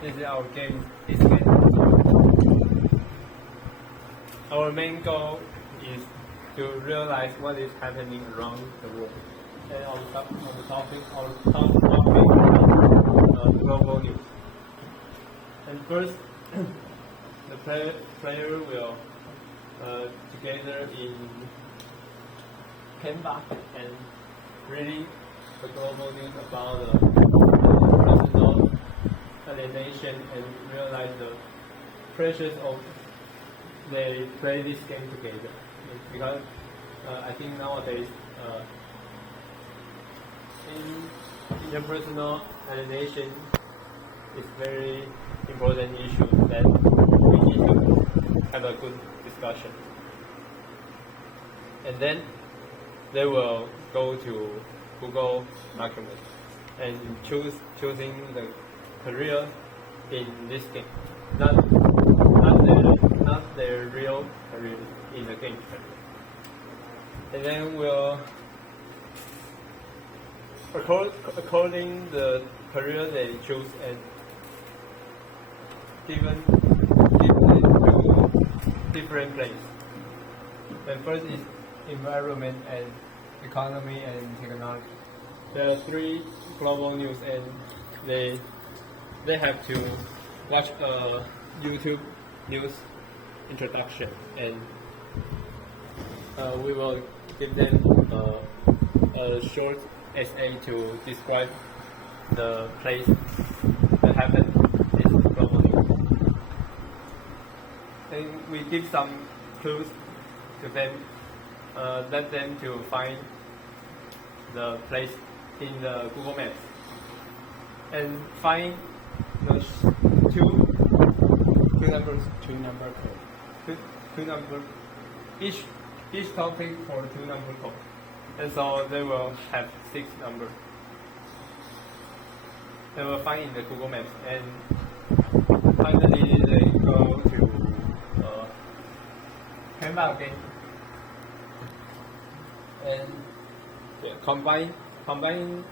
this is our game. This game. Our main goal is to realize what is happening around the world. And on the topic global news. And first, the player will together in Canva and reading the global news about the personal alienation and realize the pressures of they play this game together. Because I think nowadays interpersonal alienation is very important issue that we need to have a good discussion. And then they will go to Google documents and choosing the career in this game, not their real career in the game career. And then we'll according the career they choose and given it to different places. The first is environment and economy and technology. There are 3 global news and they have to watch a YouTube news introduction and we will give them a short essay to describe the place that happened in global news. And we give some clues to them, let them to find the place in the Google Maps and find the two number each topic for 2 number code, and so they will have 6 numbers. They will find in the Google Maps, and finally they go to Canva again and combine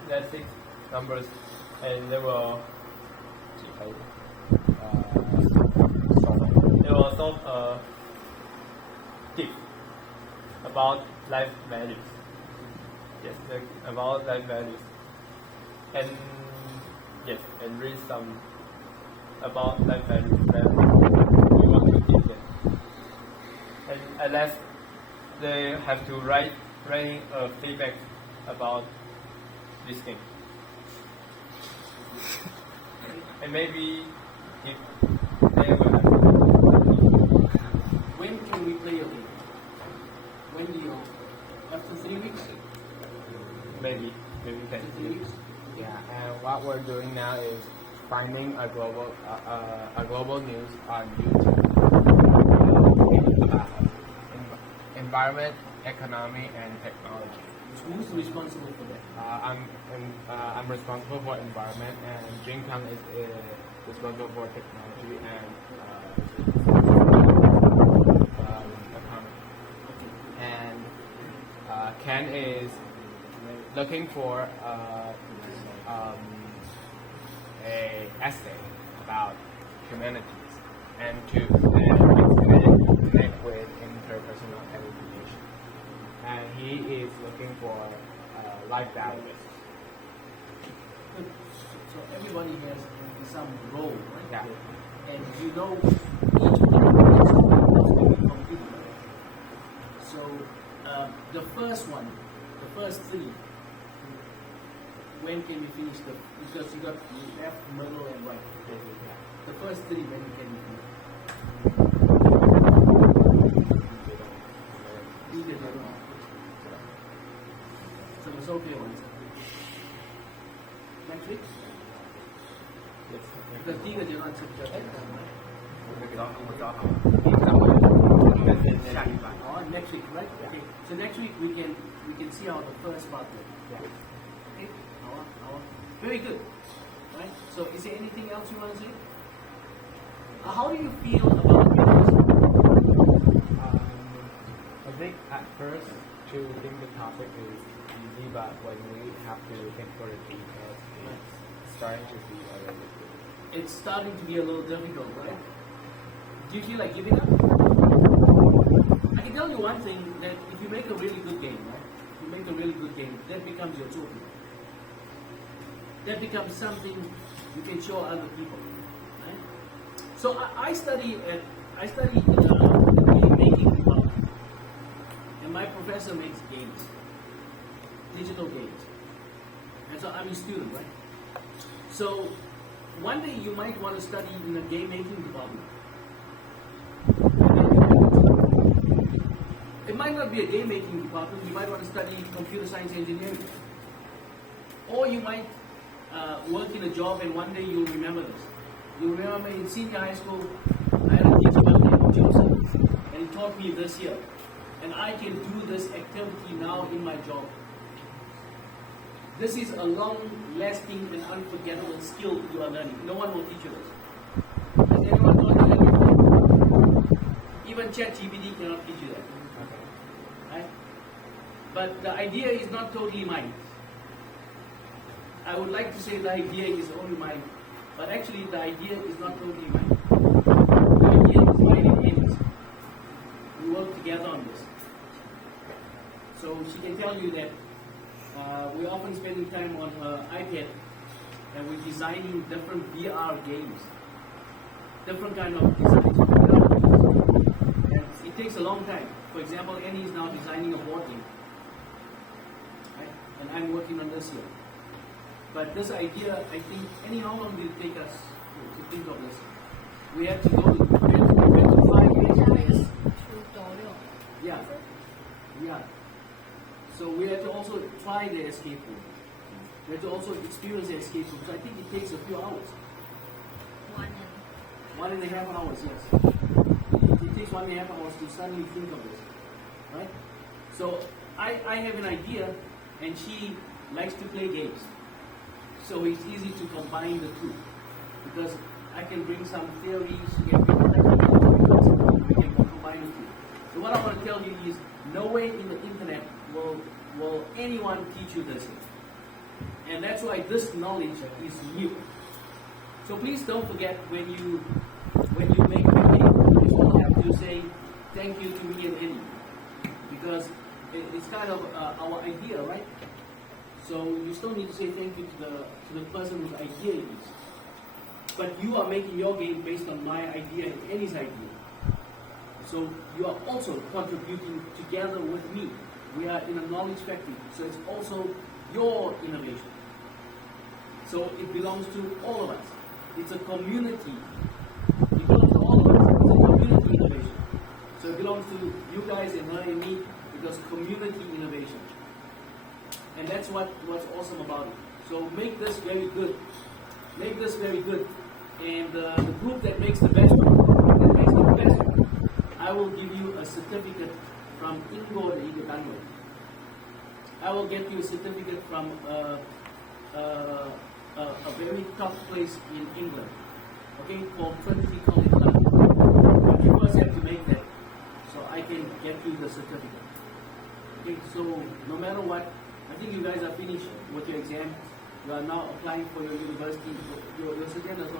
the 6 numbers, and they will solve a tip about life values. Yes, about life values, and yes, and read some about life values that we want to teach them. And at last, they have to write a feedback about this game. And maybe if they will have. When can we play a game? When do you? After 3 weeks? Maybe can. 3 weeks? Yeah, and what we're doing now is finding a global news on YouTube about environment, economy, and technology. Who's responsible for that? I'm responsible for environment, and Jing Kang is responsible for technology and economy. And Ken is looking for a essay about humanities and to connect with interpersonal education. And he is looking for life values. So everybody has some role, right? Yeah. And you know each one is going to compete. So the first 3, when can you finish because you got left, middle, and right. The first 3, when can you finish? So it's okay once. Next week? Yes. 第一个阶段是比较简单的。下礼拜。Oh, next week, right? Okay. So next week we can see how the first part goes. Yeah. Okay. Very good. Right. So is there anything else you want to say? How do you feel about videos? I think at first to think the topic is easy, but when we have to think for the details, it's starting to be a little bit. it's starting to be a little difficult, right? Do you feel like giving up? I can tell you one thing, that if you make a really good game, right? If you make a really good game, that becomes your trophy. That becomes something you can show other people, right? So I study in the game making department, and my professor makes games, digital games, and so I'm a student, right? So one day you might want to study in the game making department. It might not be a game making department, you might want to study computer science engineering. Or you might work in a job and one day you'll remember this. You remember in senior high school, I had a teacher by the name of Joseph, and he taught me this here. And I can do this activity now in my job. This is a long-lasting and unforgettable skill you are learning. No one will teach you this. Has anyone taught you that before? Even ChatGPT cannot teach you that. Okay. Right? But the idea is not totally mine. I would like to say the idea is only mine, but actually the idea is not totally mine. The idea is mine and Amy's. We work together on this. So she can tell you that we're often spending time on her iPad and we're designing different VR games. Different kind of designs for VR games. And it takes a long time. For example, Annie is now designing a board game. Right? And I'm working on this here. But this idea, I think, how long will it take us to think of this? We have to go to 5 years. Yeah. Yeah. So we have to also try the escape room. We have to also experience the escape room. So I think it takes a few hours. 1.5 hours, yes. It takes 1.5 hours to suddenly think of this. Right? So I have an idea, and she likes to play games. So it's easy to combine the two. Because I can bring some theories, she can bring technical, we can combine the two. So what I want to tell you is, no way in the internet will anyone teach you this. And that's why this knowledge is new. So please don't forget when you make a game, you still have to say thank you to me and Eddie. Because it's kind of our idea, right? So you still need to say thank you to the person whose idea it is. But you are making your game based on my idea and Eddie's idea. So you are also contributing together with me. We are in a knowledge factory, so it's also your innovation. So it belongs to all of us. It's a community. It belongs to all of us. It's a community innovation. So it belongs to you guys and her and me, because community innovation. And that's what's awesome about it. So make this very good. Make this very good. And the group that makes the best one, I will give you a certificate from Ingo and Igodanwe. I will get you a certificate from a very top place in England, okay, called Trinity College London. But you first have to make that, so I can get you the certificate. Okay, so no matter what, I think you guys are finished with your exam. You are now applying for your university. Your certificate is